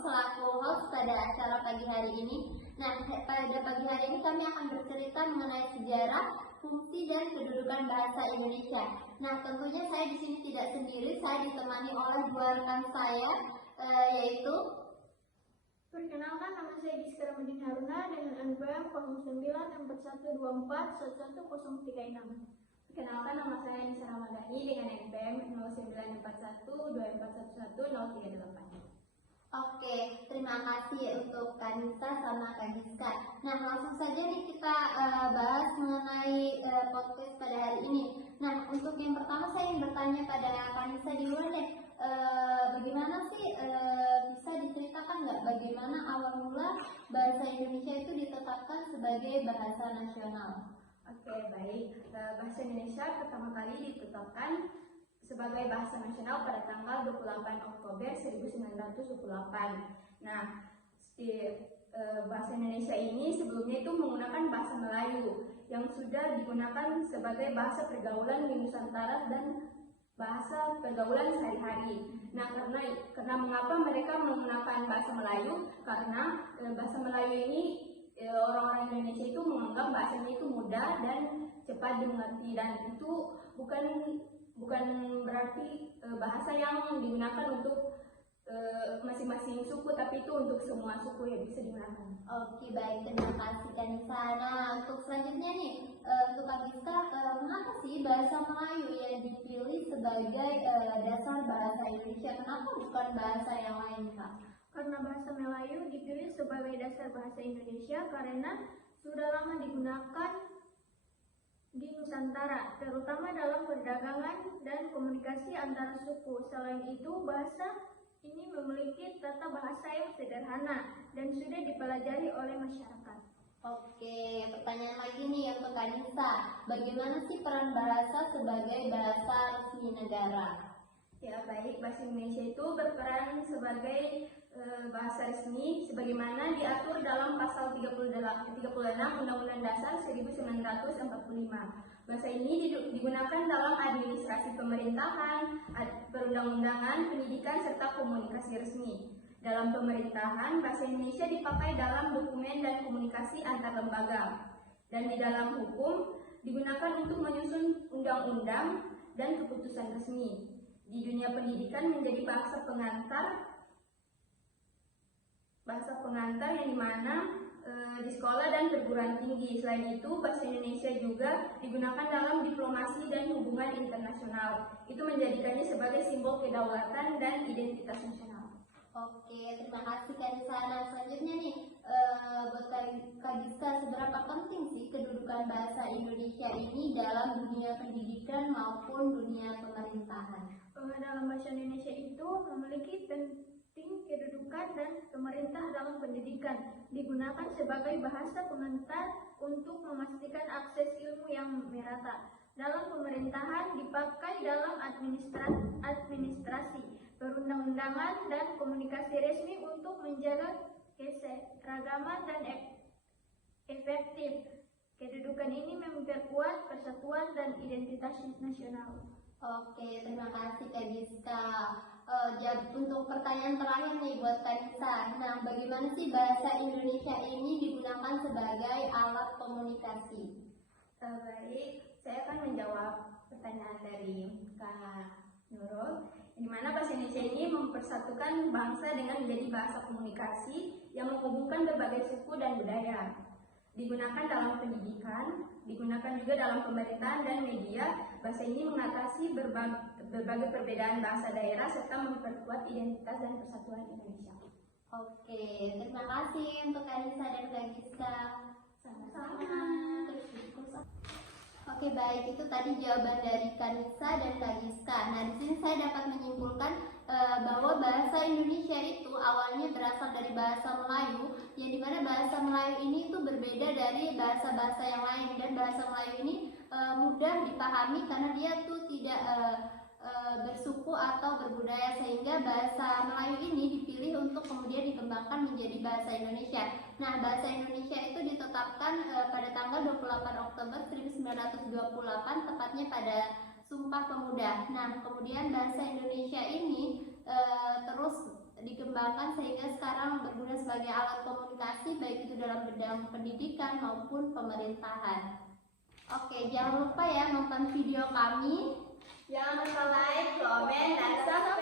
selaku host pada acara pagi hari ini. Nah, pada pagi hari ini kami akan bercerita mengenai sejarah, fungsi dan kedudukan bahasa Indonesia. Nah, tentunya saya di sini tidak sendiri, saya ditemani oleh dua rekan saya, yaitu perkenalkan, nama saya Giska Ramadhin Haruna dengan NPM 094124111036. Perkenalkan, nama saya Nisa Ramadhani dengan NPM 094124111038. Oke, terima kasih untuk Kak Nisa sama Kak Giska. Nah, langsung saja nih kita bahas mengenai podcast pada hari ini. Nah, untuk yang pertama saya ingin bertanya pada Kak Nisa dulu deh. Bagaimana sih bisa diceritakan nggak bagaimana awal mula bahasa Indonesia itu ditetapkan sebagai bahasa nasional? Oke, baik. Bahasa Indonesia pertama kali ditetapkan sebagai bahasa nasional pada tanggal 28 Oktober 1928. Nah, bahasa Indonesia ini sebelumnya itu menggunakan bahasa Melayu yang sudah digunakan sebagai bahasa pergaulan di Nusantara dan bahasa pergaulan sehari-hari. Nah, karena mengapa mereka menggunakan bahasa Melayu? Karena bahasa Melayu ini orang-orang Indonesia itu menganggap bahasanya itu mudah dan cepat dimengerti, dan itu bukan berarti bahasa yang digunakan untuk masing-masing suku, tapi itu untuk semua suku yang bisa digunakan. Oke, baik, terima kasih Kak Nisa. Nah, untuk selanjutnya nih, untuk Kak Giska, mengapa sih bahasa Melayu yang dipilih sebagai dasar bahasa Indonesia? Kenapa bukan bahasa yang lain, Kak? Karena bahasa Melayu dipilih sebagai dasar bahasa Indonesia karena sudah lama digunakan di Nusantara, terutama dalam perdagangan dan komunikasi antar suku. Selain itu, bahasa ini memiliki tata bahasa yang sederhana dan sudah dipelajari oleh masyarakat. Oke, pertanyaan lagi nih untuk Kak Nisa. Bagaimana sih peran bahasa sebagai bahasa resmi negara? Ya, baik. Bahasa Indonesia itu berperan sebagai bahasa resmi sebagaimana diatur dalam pasal 36 Undang-Undang Dasar 1945. Bahasa ini digunakan dalam administrasi pemerintahan, perundang-undangan, pendidikan, serta komunikasi resmi. Dalam pemerintahan, bahasa Indonesia dipakai dalam dokumen dan komunikasi antar lembaga. Dan di dalam hukum, digunakan untuk menyusun undang-undang dan keputusan resmi. Di dunia pendidikan menjadi bahasa pengantar yang dimana di sekolah dan perguruan tinggi. Selain itu, bahasa Indonesia juga digunakan dalam diplomasi dan hubungan internasional. Itu menjadikannya sebagai simbol kedaulatan dan identitas nasional. Oke, terima kasih Kak Nisa. Nah, selanjutnya nih, buat Kak Giska, seberapa penting sih kedudukan bahasa Indonesia ini dalam dunia pendidikan maupun dunia pemerintahan? Dalam bahasa Indonesia itu memiliki penting kedudukan dan pemerintah dalam pendidikan, digunakan sebagai bahasa pengantar untuk memastikan akses ilmu yang merata. Dalam pemerintahan dipakai dalam administrasi, perundang-undangan, dan komunikasi resmi untuk menjaga keseragaman dan efektif. Kedudukan ini memperkuat persatuan dan identitas nasional. Oke, terima kasih Kak Giska. Untuk pertanyaan terakhir nih buat Kak Nisa. Nah, bagaimana sih bahasa Indonesia ini digunakan sebagai alat komunikasi? Baik, saya akan menjawab pertanyaan dari Kak Nurul, di mana bahasa Indonesia ini mempersatukan bangsa dengan menjadi bahasa komunikasi yang menghubungkan berbagai suku dan budaya. Digunakan dalam pendidikan, digunakan juga dalam pemerintahan dan media. Bahasa ini mengatasi berbagai perbedaan bahasa daerah serta memperkuat identitas dan persatuan Indonesia. Oke, terima kasih untuk Kak Nisa dan Kak Giska. Sama-sama. Oke, baik, itu tadi jawaban dari Kak Nisa dan Kak Giska. Nah, di sini saya dapat menyimpulkan bahwa bahasa Indonesia itu awalnya berasal dari bahasa Melayu, yang dimana bahasa Melayu ini itu berbeda dari bahasa-bahasa yang lain, dan bahasa Melayu ini mudah dipahami karena dia tuh tidak bersuku atau berbudaya, sehingga bahasa Melayu ini dipilih untuk kemudian dikembangkan menjadi bahasa Indonesia. Nah, bahasa Indonesia itu ditetapkan pada tanggal 28 Oktober 1928, tepatnya pada Sumpah Pemuda. Nah, kemudian bahasa Indonesia ini terus dikembangkan sehingga sekarang berguna sebagai alat komunikasi, baik itu dalam bidang pendidikan maupun pemerintahan. Oke, jangan lupa ya nonton video kami. Jangan lupa like, komen, dan subscribe.